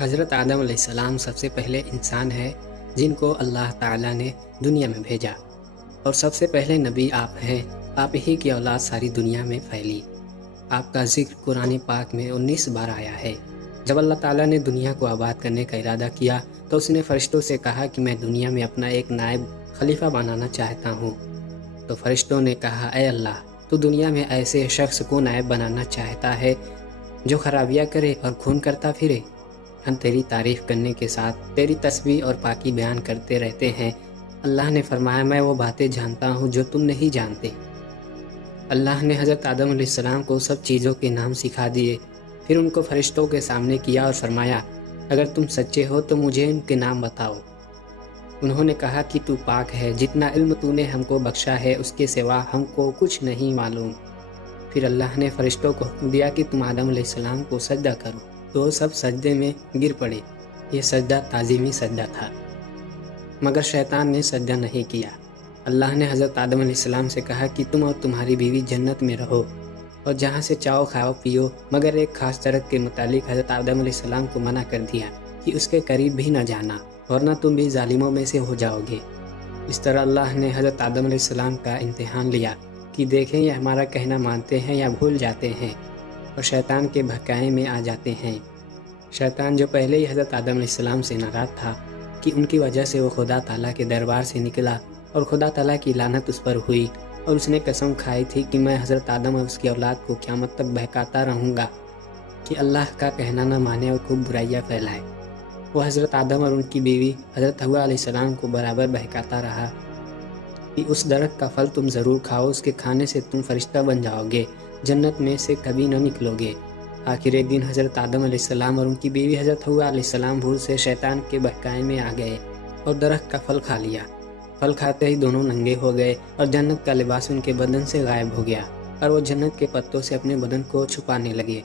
حضرت آدم علیہ السلام سب سے پہلے انسان ہے جن کو اللہ تعالیٰ نے دنیا میں بھیجا، اور سب سے پہلے نبی آپ ہیں۔ آپ ہی کی اولاد ساری دنیا میں پھیلی۔ آپ کا ذکر قرآن پاک میں 19 بار آیا ہے۔ جب اللہ تعالیٰ نے دنیا کو آباد کرنے کا ارادہ کیا تو اس نے فرشتوں سے کہا کہ میں دنیا میں اپنا ایک نائب خلیفہ بنانا چاہتا ہوں۔ تو فرشتوں نے کہا، اے اللہ، تو دنیا میں ایسے شخص کو نائب بنانا چاہتا ہے جو خرابیاں کرے اور خون کرتا پھرے؟ ہم تیری تعریف کرنے کے ساتھ تیری تسبیح اور پاکی بیان کرتے رہتے ہیں۔ اللہ نے فرمایا، میں وہ باتیں جانتا ہوں جو تم نہیں جانتے۔ اللہ نے حضرت آدم علیہ السلام کو سب چیزوں کے نام سکھا دیے، پھر ان کو فرشتوں کے سامنے کیا اور فرمایا، اگر تم سچے ہو تو مجھے ان کے نام بتاؤ۔ انہوں نے کہا کہ تو پاک ہے، جتنا علم تو نے ہم کو بخشا ہے اس کے سوا ہم کو کچھ نہیں معلوم۔ پھر اللہ نے فرشتوں کو حکم دیا کہ تم آدم علیہ السلام کو سجدہ کرو، تو وہ سب سجدے میں گر پڑے۔ یہ سجدہ تعظیمی سجدہ تھا، مگر شیطان نے سجدہ نہیں کیا۔ اللہ نے حضرت آدم علیہ السلام سے کہا کہ تم اور تمہاری بیوی جنت میں رہو اور جہاں سے چاہو کھاؤ پیو، مگر ایک خاص درخت کے متعلق حضرت آدم علیہ السلام کو منع کر دیا کہ اس کے قریب بھی نہ جانا، ورنہ تم بھی ظالموں میں سے ہو جاؤ گے۔ اس طرح اللہ نے حضرت آدم علیہ السلام کا امتحان لیا کہ دیکھیں یہ ہمارا کہنا مانتے ہیں یا بھول جاتے ہیں اور شیطان کے بہکانے میں آ جاتے ہیں۔ شیطان جو پہلے ہی حضرت آدم علیہ السلام سے ناراض تھا کہ ان کی وجہ سے وہ خدا تعالیٰ کے دربار سے نکلا اور خدا تعالیٰ کی لعنت اس پر ہوئی، اور اس نے قسم کھائی تھی کہ میں حضرت آدم اور اس کی اولاد کو قیامت تک بہکاتا رہوں گا کہ اللہ کا کہنا نہ مانے اور خوب برائیاں پھیلائے۔ وہ حضرت آدم اور ان کی بیوی حضرت حوا علیہ السلام کو برابر بہکاتا رہا کہ اس درخت کا پھل تم ضرور کھاؤ، اس کے کھانے سے تم فرشتہ بن جاؤ گے، جنت میں سے کبھی نہ نکلو گے۔ آخر ایک دن حضرت آدم علیہ السلام اور ان کی بیوی حضرت حوا علیہ السلام بھول سے شیطان کے بہکانے میں آ گئے اور درخت کا پھل کھا لیا۔ پھل کھاتے ہی دونوں ننگے ہو گئے اور جنت کا لباس ان کے بدن سے غائب ہو گیا، اور وہ جنت کے پتوں سے اپنے بدن کو چھپانے لگے۔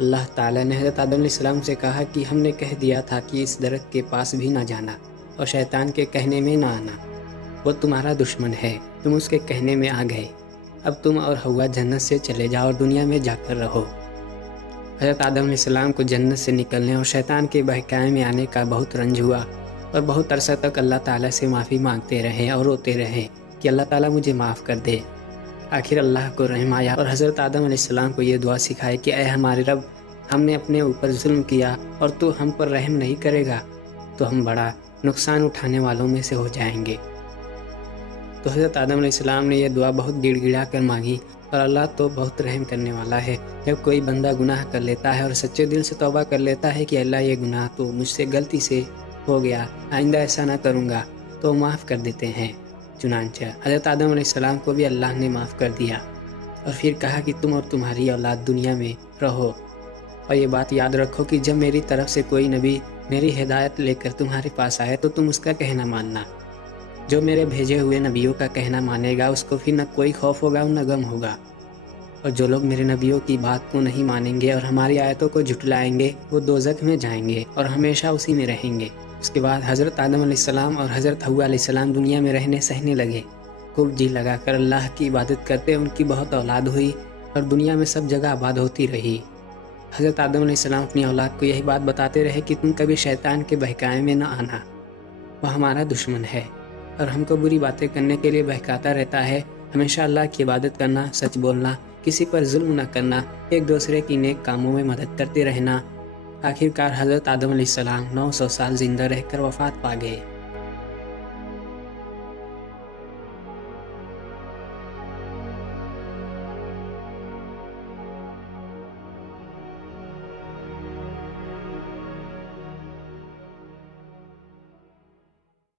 اللہ تعالیٰ نے حضرت آدم علیہ السلام سے کہا کہ ہم نے کہہ دیا تھا کہ اس درخت کے پاس بھی نہ جانا اور شیطان کے کہنے میں نہ آنا، وہ تمہارا دشمن ہے، تم اس کے کہنے میں آ گئے۔ اب تم اور حوا جنت سے چلے جاؤ اور دنیا میں جا کر رہو۔ حضرت آدم علیہ السلام کو جنت سے نکلنے اور شیطان کے بہکانے میں آنے کا بہت رنج ہوا، اور بہت عرصہ تک اللہ تعالیٰ سے معافی مانگتے رہے اور روتے رہے کہ اللہ تعالیٰ مجھے معاف کر دے۔ آخر اللہ کو رحم آیا اور حضرت آدم علیہ السلام کو یہ دعا سکھائی کہ اے ہمارے رب، ہم نے اپنے اوپر ظلم کیا اور تو ہم پر رحم نہیں کرے گا تو ہم بڑا نقصان اٹھانے والوں میں سے ہو جائیں گے۔ تو حضرت آدم علیہ السلام نے یہ دعا بہت گڑ گڑا کر مانگی، اور اللہ تو بہت رحم کرنے والا ہے۔ جب کوئی بندہ گناہ کر لیتا ہے اور سچے دل سے توبہ کر لیتا ہے کہ اللہ یہ گناہ تو مجھ سے غلطی سے ہو گیا، آئندہ ایسا نہ کروں گا، تو معاف کر دیتے ہیں۔ چنانچہ حضرت آدم علیہ السلام کو بھی اللہ نے معاف کر دیا، اور پھر کہا کہ تم اور تمہاری اولاد دنیا میں رہو، اور یہ بات یاد رکھو کہ جب میری طرف سے کوئی نبی میری ہدایت لے کر تمہارے پاس آئے تو تم اس کا کہنا ماننا۔ جو میرے بھیجے ہوئے نبیوں کا کہنا مانے گا اس کو پھر نہ کوئی خوف ہوگا اور نہ غم ہوگا، اور جو لوگ میرے نبیوں کی بات کو نہیں مانیں گے اور ہماری آیتوں کو جھٹلائیں گے وہ دوزخ میں جائیں گے اور ہمیشہ اسی میں رہیں گے۔ اس کے بعد حضرت آدم علیہ السلام اور حضرت حوا علیہ السلام دنیا میں رہنے سہنے لگے، خوب جی لگا کر اللہ کی عبادت کرتے، ان کی بہت اولاد ہوئی اور دنیا میں سب جگہ آباد ہوتی رہی۔ حضرت آدم علیہ السلام اپنی اولاد کو یہی بات بتاتے رہے کہ تم کبھی شیطان کے بہکانے میں نہ آنا، وہ ہمارا دشمن ہے اور ہم کو بری باتیں کرنے کے لیے بہکاتا رہتا ہے۔ ہمیشہ اللہ کی عبادت کرنا، سچ بولنا، کسی پر ظلم نہ کرنا، ایک دوسرے کی نیک کاموں میں مدد کرتے رہنا۔ آخر کار حضرت آدم علیہ السلام 900 سال زندہ رہ کر وفات پا گئے۔